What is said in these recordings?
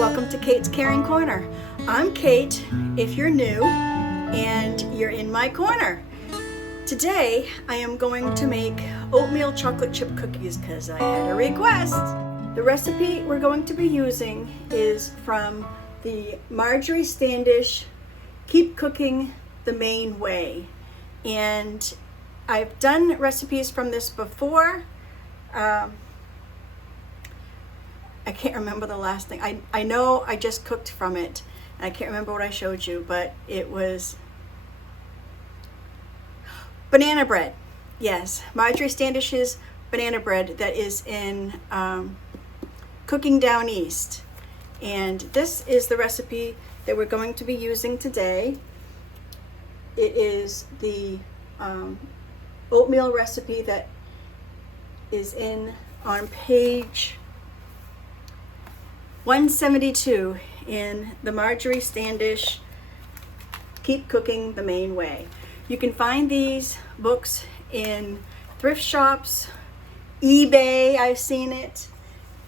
Welcome to Kate's Caring Corner. I'm Kate, if you're new, and you're in my corner. Today, I am going to make oatmeal chocolate chip cookies because I had a request. The recipe we're going to be using is from the Azure Standard Keep Cooking the Main Way. And I've done recipes from this before. I can't remember the last thing. I know I just cooked from it. And I can't remember what I showed you, but it was banana bread. Yes, Azure Standard's banana bread that is in Cooking Down East. And this is the recipe that we're going to be using today. It is the oatmeal recipe that is on page 172 in the Azure Standard Keep Cooking the Main Way. You can find these books in thrift shops, eBay, I've seen it,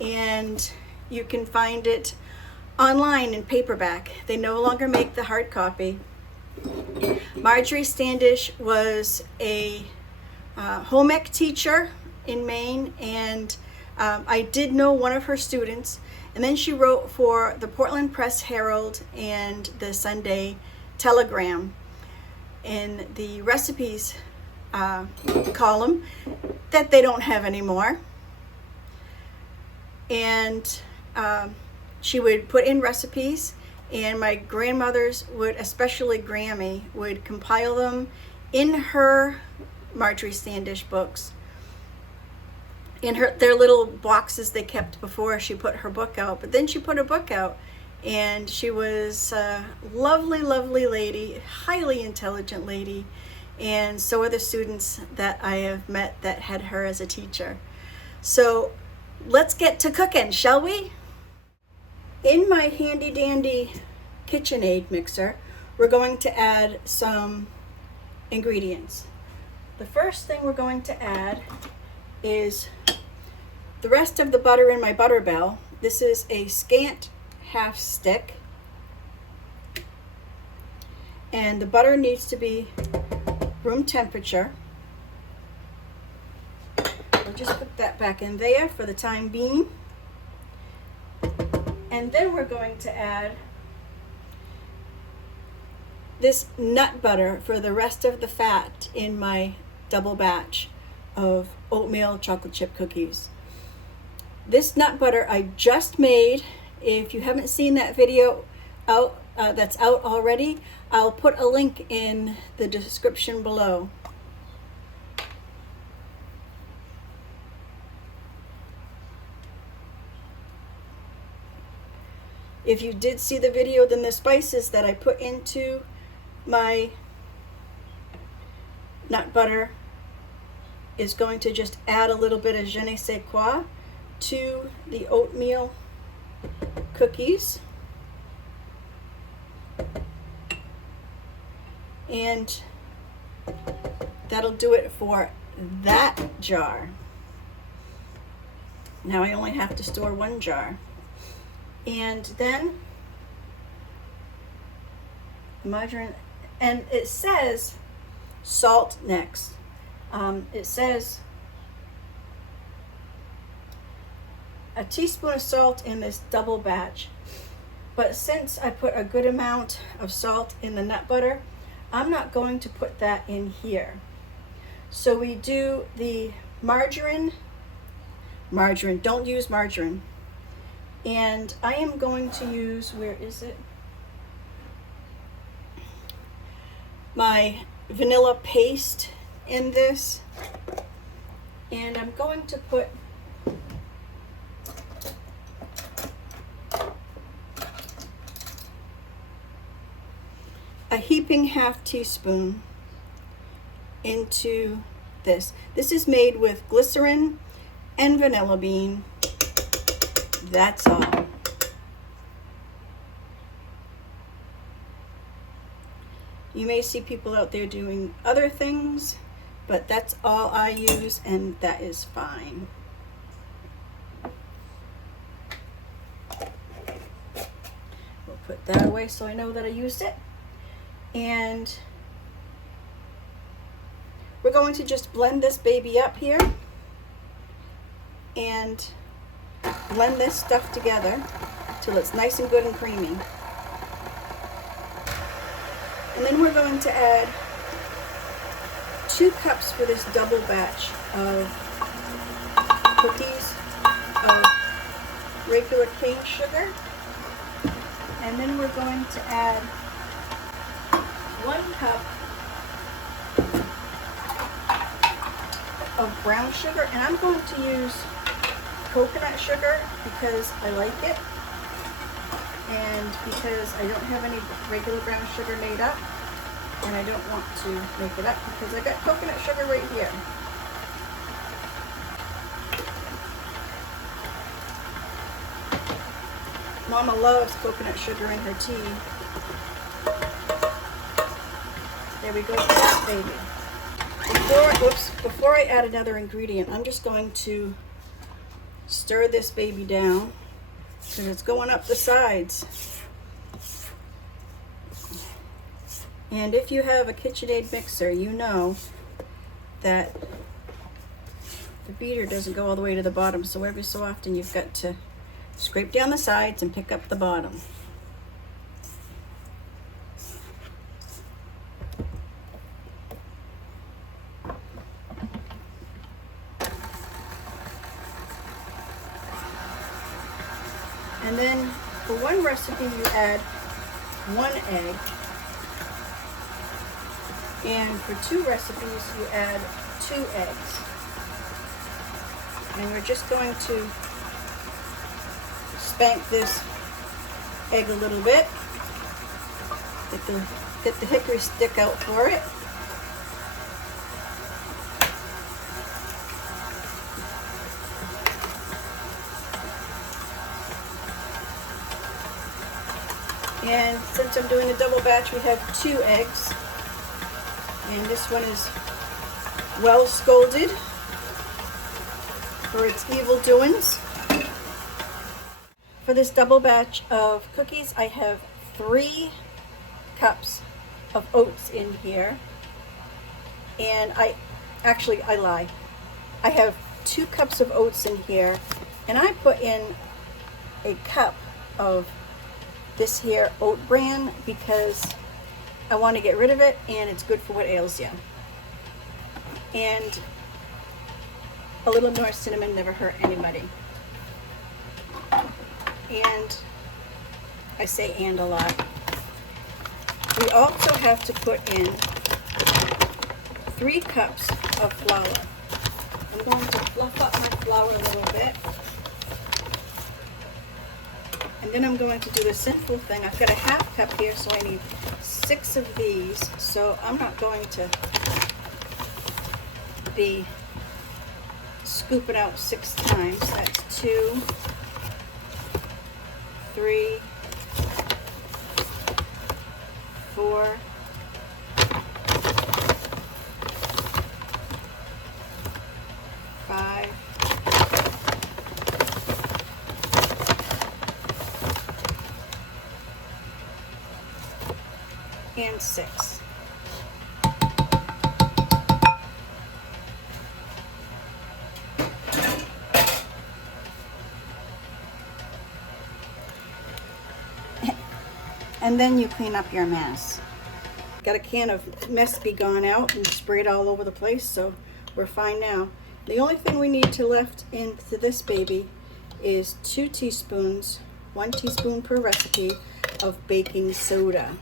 and you can find it online in paperback. They no longer make the hard copy. Azure Standard was a home ec teacher in Maine, and I did know one of her students, and then she wrote for the Portland Press Herald and the Sunday Telegram in the recipes column that they don't have anymore. And she would put in recipes, and my grandmothers would, especially Grammy, would compile them in her Azure Standard books, in their little boxes they kept before she put her book out. But then she put a book out, and she was a lovely, lovely lady, highly intelligent lady, and so are the students that I have met that had her as a teacher. So let's get to cooking, shall we? In my handy dandy KitchenAid mixer, we're going to add some ingredients. The first thing we're going to add is the rest of the butter in my butter bell. This is a scant half stick, and the butter needs to be room temperature. I'll just put that back in there for the time being. And then we're going to add this nut butter for the rest of the fat in my double batch of oatmeal chocolate chip cookies. This nut butter I just made. If you haven't seen that video that's out already, I'll put a link in the description below. If you did see the video, then the spices that I put into my nut butter is going to just add a little bit of je ne sais quoi to the oatmeal cookies. And that'll do it for that jar. Now I only have to store one jar. And then margarine, and it says salt next. It says a teaspoon of salt in this double batch, but since I put a good amount of salt in the nut butter, I'm not going to put that in here. So we do the margarine, don't use margarine. And I am going to use, where is it? My vanilla paste in this. And I'm going to put a heaping half teaspoon into this. This is made with glycerin and vanilla bean. That's all. You may see people out there doing other things, but that's all I use, and that is fine. Put that away so I know that I used it. And we're going to just blend this baby up here and blend this stuff together till it's nice and good and creamy. And then we're going to add 2 cups for this double batch of cookies of regular cane sugar. And then we're going to add 1 cup of brown sugar, and I'm going to use coconut sugar because I like it, and because I don't have any regular brown sugar made up, and I don't want to make it up because I got coconut sugar right here. Mama loves coconut sugar in her tea. There we go for that baby. Before I add another ingredient, I'm just going to stir this baby down because it's going up the sides. And if you have a KitchenAid mixer, you know that the beater doesn't go all the way to the bottom, so every so often you've got to scrape down the sides and pick up the bottom. And then for one recipe you add 1 egg, and for 2 recipes you add 2 eggs. And we're just going to spank this egg a little bit, get the hickory stick out for it. And since I'm doing a double batch, we have 2 eggs, and this one is well scalded for its evil doings. For this double batch of cookies, I have 3 cups of oats in here. And I lie. I have 2 cups of oats in here, and I put in a cup of this here oat bran because I want to get rid of it, and it's good for what ails you. And a little more cinnamon never hurt anybody. And I say and a lot. We also have to put in 3 cups of flour. I'm going to fluff up my flour a little bit. And then I'm going to do the sinful thing. I've got a half cup here, so I need 6 of these. So I'm not going to be scooping out 6 times. That's 2, 3, 4, 5, and 6. And then you clean up your mess. Got a can of Mess Be Gone out and sprayed all over the place, so we're fine now. The only thing we need to left into this baby is 2 teaspoons, 1 teaspoon per recipe, of baking soda.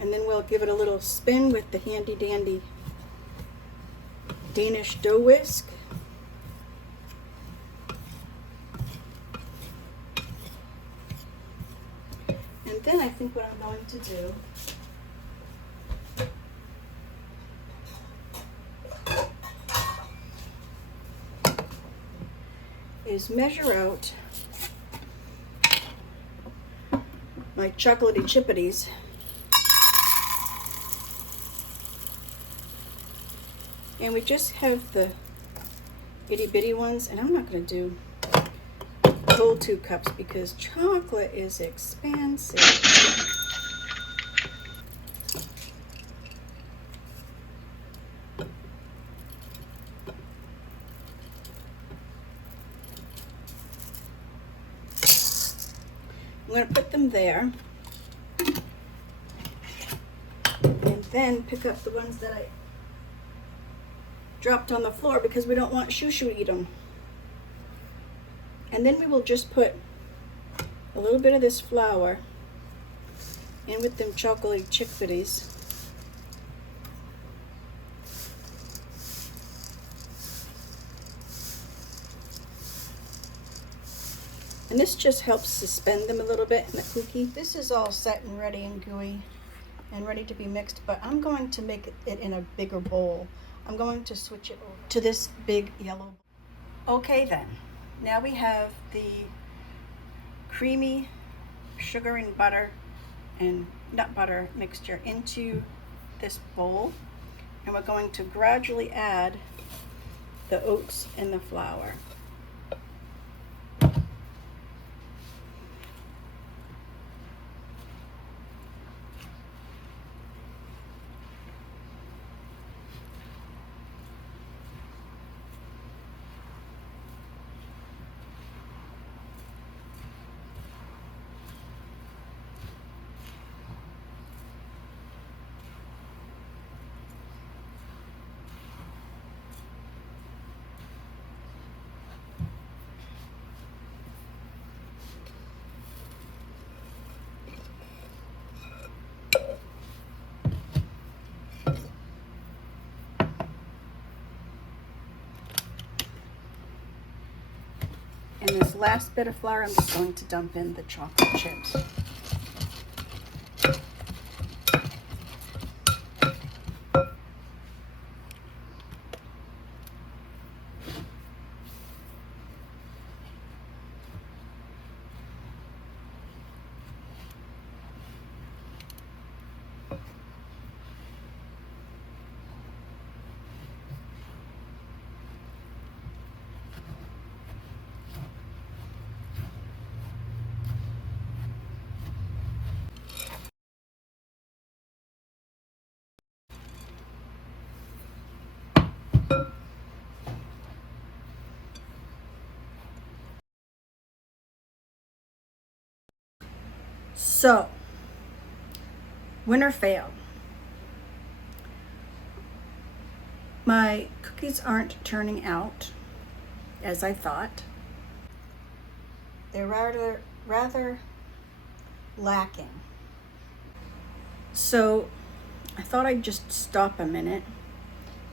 And then we'll give it a little spin with the handy dandy Danish dough whisk. And then I think what I'm going to do is measure out my chocolatey chippities. And we just have the itty bitty ones, and I'm not going to do the whole 2 cups because chocolate is expensive. I'm going to put them there, and then pick up the ones that I dropped on the floor because we don't want Shoo to eat them. And then we will just put a little bit of this flour in with them chocolatey chickpeas. And this just helps suspend them a little bit in the cookie. This is all set and ready and gooey and ready to be mixed, but I'm going to make it in a bigger bowl. I'm going to switch it over to this big yellow bowl. Okay then, now we have the creamy sugar and butter and nut butter mixture into this bowl, and we're going to gradually add the oats and the flour. And this last bit of flour, I'm just going to dump in the chocolate chips. So, win or fail. My cookies aren't turning out as I thought. They're rather lacking. So, I thought I'd just stop a minute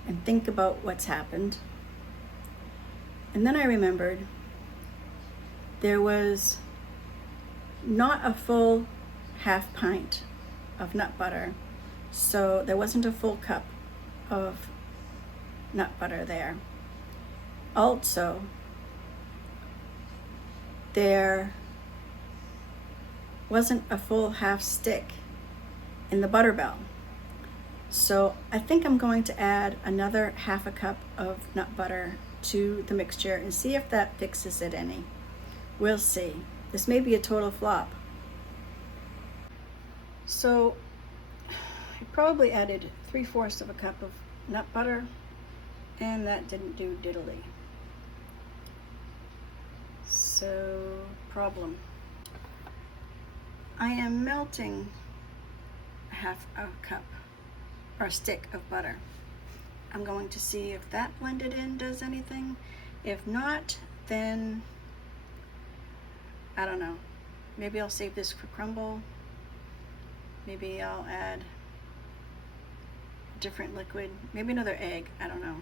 and think about what's happened. And then I remembered there was not a full half pint of nut butter, so there wasn't a full cup of nut butter there. Also, there wasn't a full half stick in the butter bell. So I think I'm going to add another half a cup of nut butter to the mixture and see if that fixes it any. We'll see. This may be a total flop. So I probably added 3/4 of a cup of nut butter, and that didn't do diddly. So, problem. I am melting half a cup or a stick of butter. I'm going to see if that blended in does anything. If not, then I don't know. Maybe I'll save this for crumble. Maybe I'll add a different liquid. Maybe another egg. I don't know.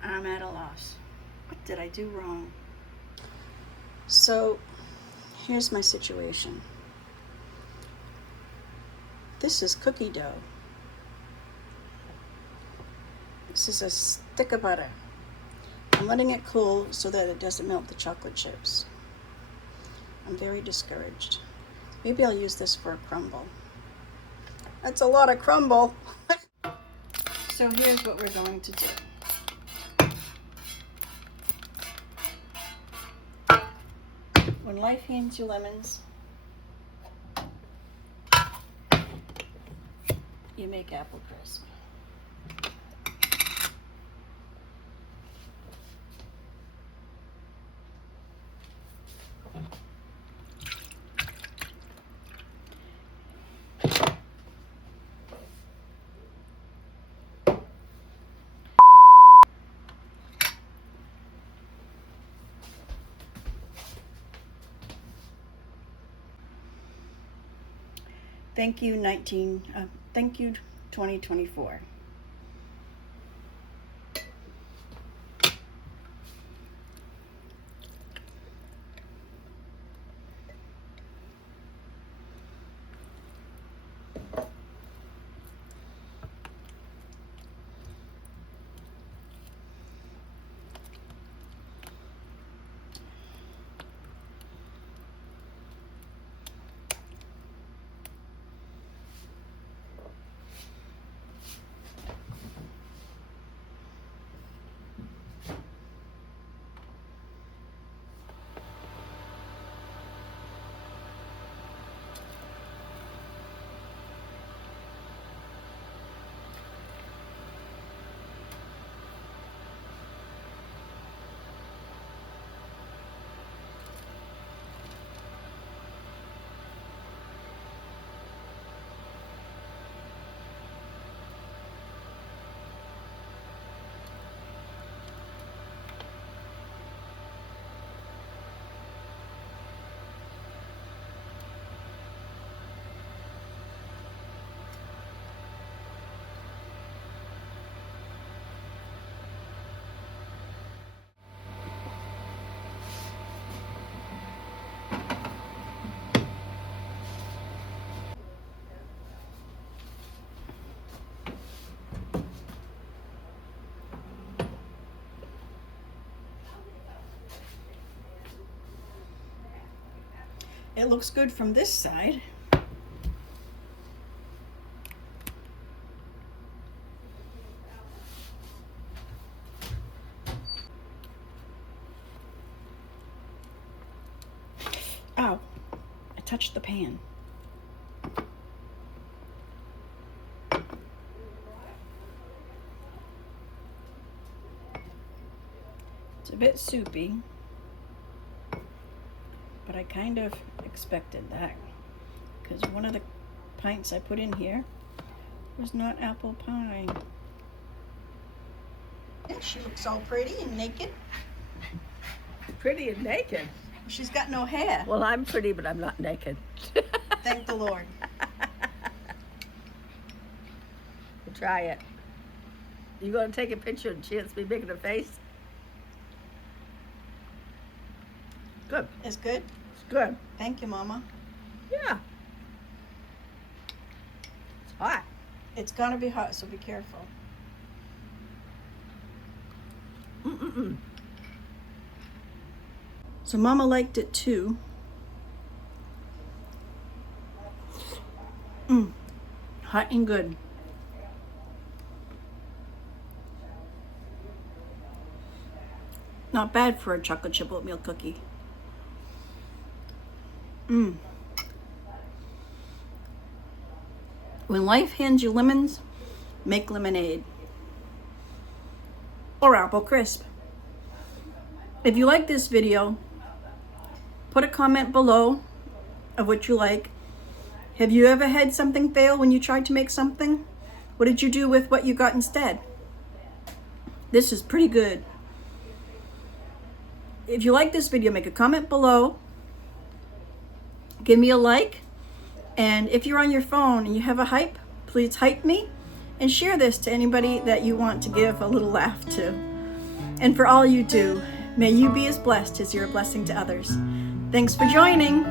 I'm at a loss. What did I do wrong? So here's my situation. This is cookie dough. This is a stick of butter. I'm letting it cool so that it doesn't melt the chocolate chips. I'm very discouraged. Maybe I'll use this for a crumble. That's a lot of crumble. So here's what we're going to do. When life hands you lemons, you make apple crisp. Thank you 2024. It looks good from this side. Ow, I touched the pan. It's a bit soupy, but I kind of expected that because one of the pints I put in here was not apple pie. She looks all pretty and naked. Pretty and naked? She's got no hair. Well, I'm pretty, but I'm not naked. Thank the Lord. Try it. You gonna take a picture and chance me making a face? Good. It's good? It's good. Thank you, Mama. Yeah. It's hot. It's gonna be hot, so be careful. Mm-mm-mm. So Mama liked it too. Hot and good. Not bad for a chocolate chip oatmeal cookie. When life hands you lemons, make lemonade. Or apple crisp. If you like this video, put a comment below of what you like. Have you ever had something fail when you tried to make something? What did you do with what you got instead? This is pretty good. If you like this video, make a comment below. Give me a like. And if you're on your phone and you have a hype, please hype me and share this to anybody that you want to give a little laugh to. And for all you do, may you be as blessed as you're a blessing to others. Thanks for joining.